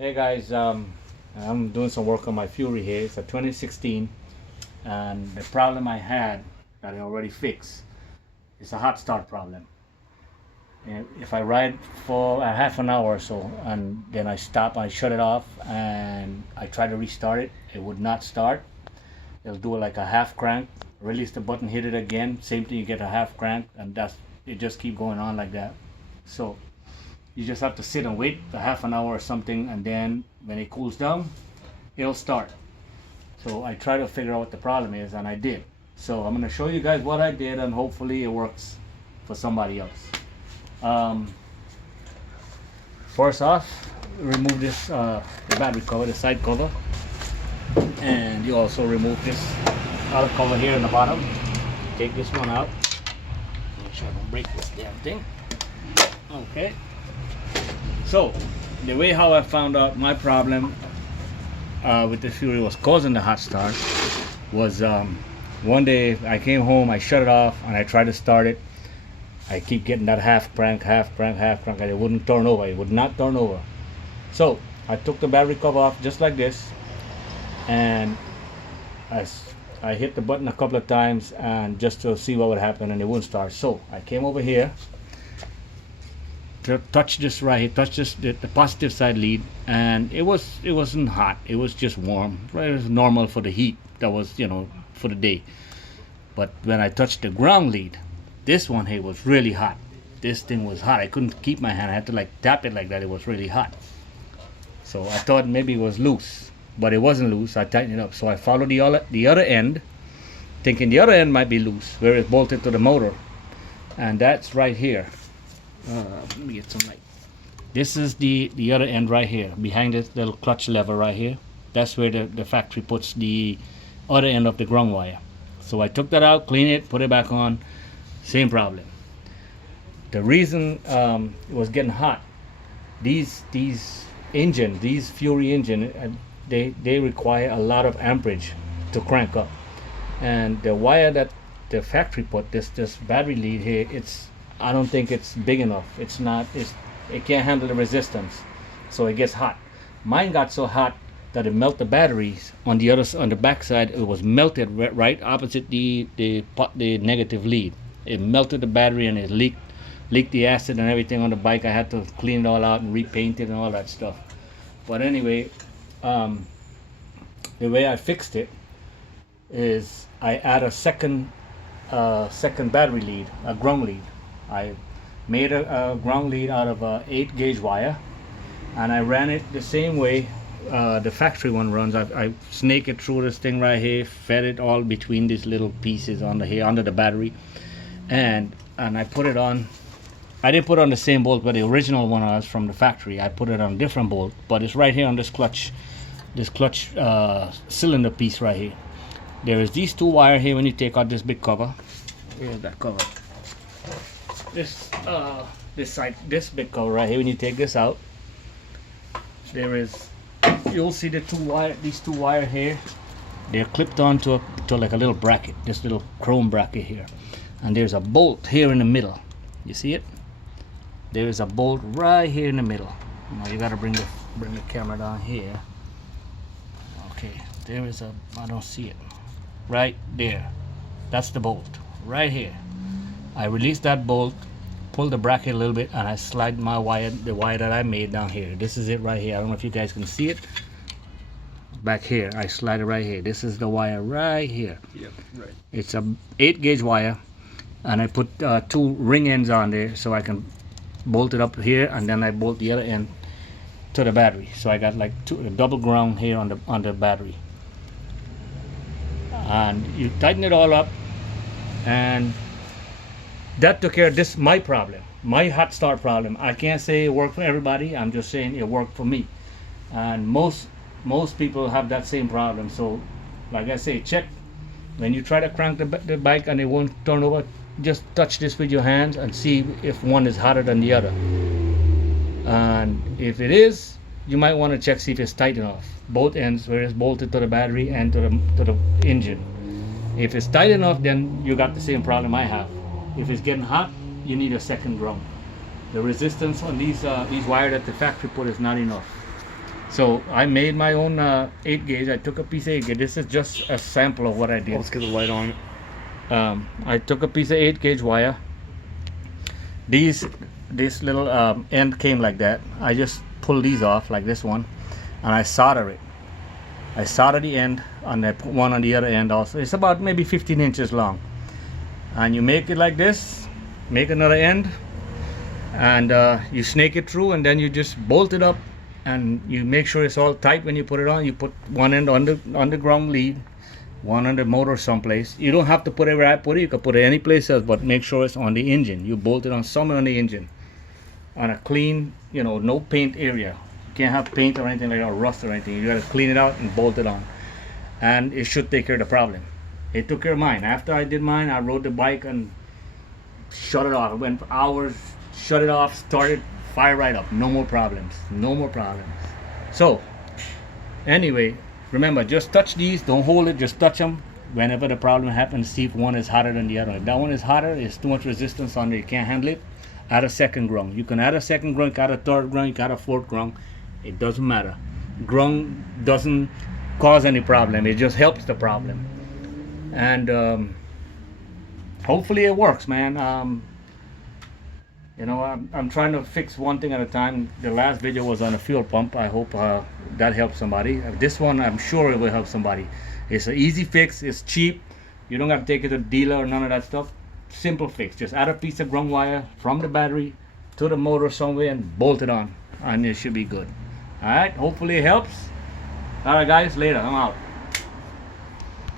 Hey guys, I'm doing some work on my Fury here. It's a 2016, and the problem I had that I already fixed is a hot start problem. And if I ride for a half an hour or so, and then I stop, I shut it off, and I try to restart it, it would not start. It'll do like a half crank, release the button, hit it again, same thing, you get a half crank, and that's it. Just keep going on like that. So you just have to sit and wait a half an hour or something, and then when it cools down, it'll start. So I try to figure out what the problem is, and I did. So I'm going to show you guys what I did, and hopefully it works for somebody else. First off, remove this the battery cover, the side cover, and you also remove this outer cover here in the bottom. Take this one out. Make sure I don't break this damn thing. Okay. So the way how I found out my problem with the Fury was causing the hot start was one day I came home, I shut it off, and I tried to start it. I keep getting that half crank, and it wouldn't turn over. It would not turn over. So I took the battery cover off just like this, and I hit the button a couple of times and just to see what would happen, and it wouldn't start. So I came over here to touch this right here, touch this the positive side lead, and it wasn't hot. It was just warm. It was normal for the heat that was for the day. But when I touched the ground lead, this one here was really hot. This thing was hot. I couldn't keep my hand. I had to like tap it like that. It was really hot. So I thought maybe it was loose, but it wasn't loose. I tightened it up. So I followed the other end, thinking the other end might be loose, where it's bolted to the motor, and that's right here. Let me get some light. This is the other end right here, behind this little clutch lever right here. That's where the factory puts the other end of the ground wire. So I took that out, cleaned it, put it back on. Same problem. The reason it was getting hot, these Fury engine, they require a lot of amperage to crank up, and the wire that the factory put, this battery lead here, I don't think it's big enough. It can't handle the resistance, so it gets hot. Mine got so hot that it melted the batteries on the back side. It was melted right opposite the negative lead. It melted the battery, and it leaked the acid and everything on the bike. I had to clean it all out and repaint it and all that stuff. But anyway, the way I fixed it is I add a second battery lead, a ground lead. I made a ground lead out of a 8-gauge wire, and I ran it the same way the factory one runs. I snake it through this thing right here, fed it all between these little pieces under the battery, and I put it on. I didn't put it on the same bolt, but the original one was from the factory. I put it on a different bolt, but it's right here on this clutch cylinder piece right here. There is these two wires here. When you take out this big cover, here's that cover. This big cover right here. When you take this out, you'll see these two wires here. They're clipped onto like a little bracket, this little chrome bracket here, and there's a bolt here in the middle. You see it? There is a bolt right here in the middle. Now you gotta bring the camera down here. Okay, there is I don't see it. Right there. That's the bolt right here. I release that bolt, pull the bracket a little bit, and I slide the wire that I made down here. This is it right here. I don't know if you guys can see it. Back here, I slide it right here. This is the wire right here. Yep, right. It's a 8-gauge wire, and I put 2 ring ends on there so I can bolt it up here, and then I bolt the other end to the battery. So I got like a double ground here on the battery. And you tighten it all up, and that took care of my problem, my hot start problem. I can't say it worked for everybody. I'm just saying it worked for me, and most people have that same problem. So like I say, check when you try to crank the bike and it won't turn over. Just touch this with your hands and see if one is hotter than the other, and if it is, you might want to check, see if it's tight enough, both ends where it's bolted to the battery and to the engine. If it's tight enough, then you got the same problem I have. If it's getting hot, you need a second ground. The resistance on these wire that the factory put is not enough. So I made my own 8 gauge. I took a piece of 8 gauge. This is just a sample of what I did. Let's get the light on. I took a piece of 8 gauge wire. This little end came like that. I just pulled these off like this one, and I solder it. I solder the end on that one on the other end also. It's about maybe 15 inches long. And you make it like this, make another end, and you snake it through, and then you just bolt it up, and you make sure it's all tight when you put it on. You put one end on the ground lead, one on the motor someplace. You don't have to put it where I put it. You can put it any place else, but make sure it's on the engine. You bolt it on somewhere on the engine, on a clean, no paint area. You can't have paint or anything like that, or rust or anything. You gotta clean it out and bolt it on, and it should take care of the problem. It took care of mine. After I did mine, I rode the bike and shut it off. I went for hours, shut it off, started, fire right up. No more problems. No more problems. So, anyway, remember, just touch these. Don't hold it. Just touch them. Whenever the problem happens, see if one is hotter than the other. If that one is hotter, it's too much resistance on it. You can't handle it. Add a second grung. You can add a second grung, you can add a third grung, you can add a fourth grung. It doesn't matter. Grung doesn't cause any problem. It just helps the problem. And hopefully it works, man. I'm trying to fix one thing at a time. The last video was on a fuel pump. I hope that helps somebody. This one, I'm sure it will help somebody. It's an easy fix. It's cheap. You don't have to take it to the dealer or none of that stuff. Simple fix. Just add a piece of grung wire from the battery to the motor somewhere and bolt it on, and it should be good. All right. Hopefully it helps. All right, guys. Later. I'm out.